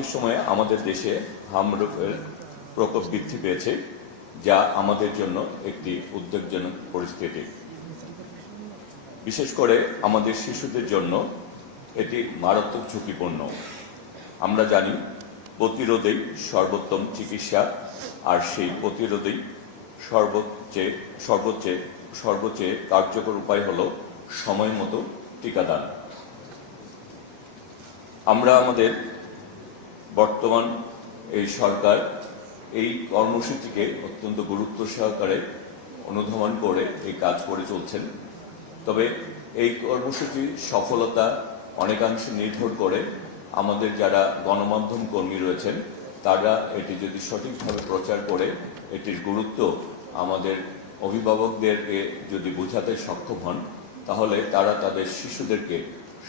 সাম্প্রতিক সময়ে আমাদের দেশে হামরোগের প্রকোপ বৃদ্ধি পেয়েছে, যা আমাদের জন্য একটি উদ্বেগজনক পরিস্থিতি। বিশেষ করে আমাদের শিশুদের জন্য এটি মারাত্মক ঝুঁকিপূর্ণ। আমরা জানি প্রতিরোধেই সর্বোত্তম চিকিৎসা, আর সেই প্রতিরোধেই সর্বোচ্চ কার্যকর উপায় হল সময় মতো টিকাদান। আমরা আমাদের বর্তমান এই সরকার এই কর্মসূচিকে অত্যন্ত গুরুত্ব সহকারে অনুধাবন করে এই কাজ করে চলছেন। তবে এই কর্মসূচির সফলতা অনেকাংশে নির্ভর করে আমাদের যারা গণমাধ্যম কর্মী রয়েছেন তারা এটি যদি সঠিকভাবে প্রচার করে এটির গুরুত্ব আমাদের অভিভাবকদেরকে যদি বোঝাতে সক্ষম হন, তাহলে তারা তাদের শিশুদেরকে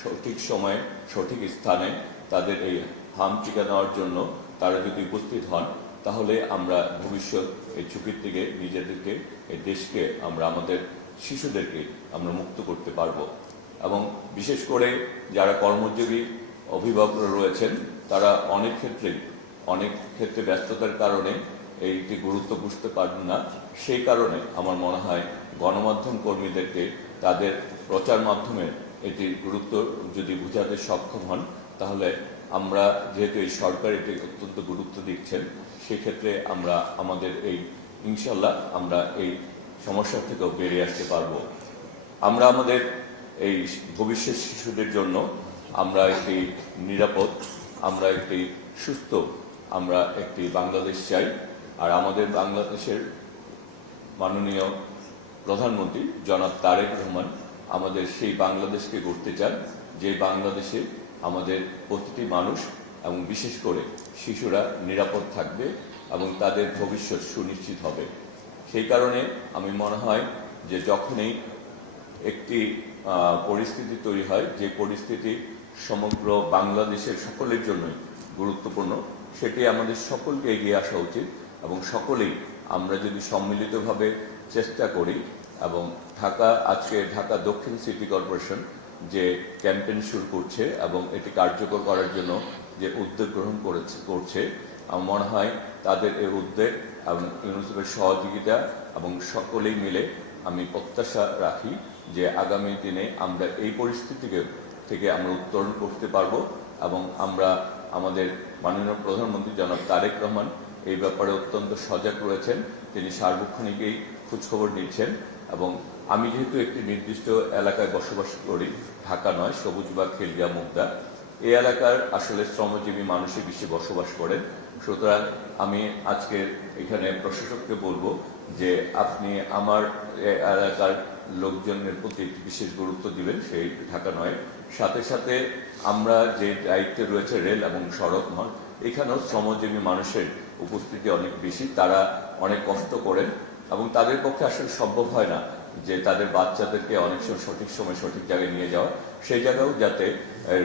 সঠিক সময়ে সঠিক স্থানে তাদের এই হাম টিকা নেওয়ার জন্য তারা যদি উপস্থিত হন, তাহলে আমরা ভবিষ্যৎ এই ঝুঁকির থেকে নিজেদেরকে, এই দেশকে, আমাদের শিশুদেরকে আমরা মুক্ত করতে পারব। এবং বিশেষ করে যারা কর্মযোগী অভিভাবকরা রয়েছেন তারা অনেক ক্ষেত্রে ব্যস্ততার কারণে এইটি গুরুত্ব বুঝতে পারেন না। সেই কারণে আমার মনে হয় গণমাধ্যম কর্মীদেরকে তাদের প্রচার মাধ্যমে এটির গুরুত্ব যদি বোঝাতে সক্ষম হন, তাহলে আমরা যেহেতু এই সরকার এটি অত্যন্ত গুরুত্ব দিচ্ছেন, সেক্ষেত্রে আমরা আমাদের ইনশাল্লাহ আমরা এই সমস্যা থেকেও বেরিয়ে আসতে পারব। আমরা আমাদের এই ভবিষ্যৎ শিশুদের জন্য আমরা একটি নিরাপদ, আমরা একটি সুস্থ, আমরা একটি বাংলাদেশ চাই। আর আমাদের বাংলাদেশের মাননীয় প্রধানমন্ত্রী জনাব তারেক রহমান আমাদের সেই বাংলাদেশকে গড়তে চান, যে বাংলাদেশে আমাদের প্রতিটি মানুষ এবং বিশেষ করে শিশুরা নিরাপদ থাকবে এবং তাদের ভবিষ্যৎ সুনিশ্চিত হবে। সেই কারণে আমি মনে হয় যে যখনই একটি পরিস্থিতি তৈরি হয়, যে পরিস্থিতি সমগ্র বাংলাদেশের সকলের জন্যই গুরুত্বপূর্ণ, সেটি আমাদের সকলকে এগিয়ে আসা উচিত এবং সকলেই আমরা যদি সম্মিলিতভাবে চেষ্টা করি। এবং আজকে ঢাকা দক্ষিণ সিটি কর্পোরেশন যে ক্যাম্পেইন শুরু করছে এবং এটি কার্যকর করার জন্য যে উদ্যোগ গ্রহণ করছে, আমার মনে হয় তাদের এই উদ্যোগ এবং ইউনিসেফের সহযোগিতা এবং সকলেই মিলে আমি প্রত্যাশা রাখি যে আগামী দিনে আমরা এই পরিস্থিতি থেকে আমরা উত্তরণ করতে পারব। এবং আমরা আমাদের মাননীয় প্রধানমন্ত্রী জনাব তারেক রহমান এই ব্যাপারে অত্যন্ত সজাগ রয়েছেন, তিনি সার্বক্ষণিকই খোঁজখবর নিচ্ছেন। এবং আমি যেহেতু একটি নির্দিষ্ট এলাকায় বসবাস করি, ঢাকা নয়, সবুজবাগ, খিলগা, মুগদা, এই এলাকার আসলে শ্রমজীবী মানুষই বেশি বসবাস করেন। সুতরাং আমি আজকে এখানে প্রশাসককে বলবো যে আপনি আমার এলাকার লোকজনের প্রতি বিশেষ গুরুত্ব দিবেন, সেই ঢাকা নয়। সাথে সাথে আমরা যে দায়িত্বে রয়েছে রেল এবং সড়ক মার্গ, এখানেও শ্রমজীবী মানুষের উপস্থিতি অনেক বেশি, তারা অনেক কষ্ট করেন এবং তাদের পক্ষে আসলে সম্ভব হয় না যে তাদের বাচ্চাদেরকে অনেক সঠিক সময় সঠিক জায়গায় নিয়ে যাওয়া। সেই জায়গাও যাতে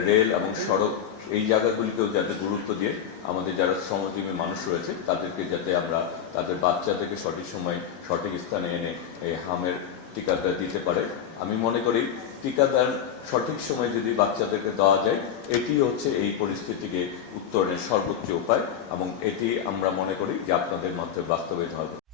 রেল এবং সড়ক এই জায়গাগুলিকেও যাতে গুরুত্ব দিয়ে আমাদের যারা শ্রমজীবী মানুষ রয়েছে তাদেরকে যাতে আমরা তাদের বাচ্চাদেরকে সঠিক সময় সঠিক স্থানে এনে এই হামের টিকাটা দিতে পারে। আমি মনে করি টিকাদান সঠিক সময় যদি বাচ্চাদেরকে দেওয়া যায়, এটি হচ্ছে এই পরিস্থিতিকে উত্তরণের সর্বোচ্চ উপায় এবং এটি আমরা মনে করি যে আপনাদের মাধ্যমে বাস্তবায়িত হবে।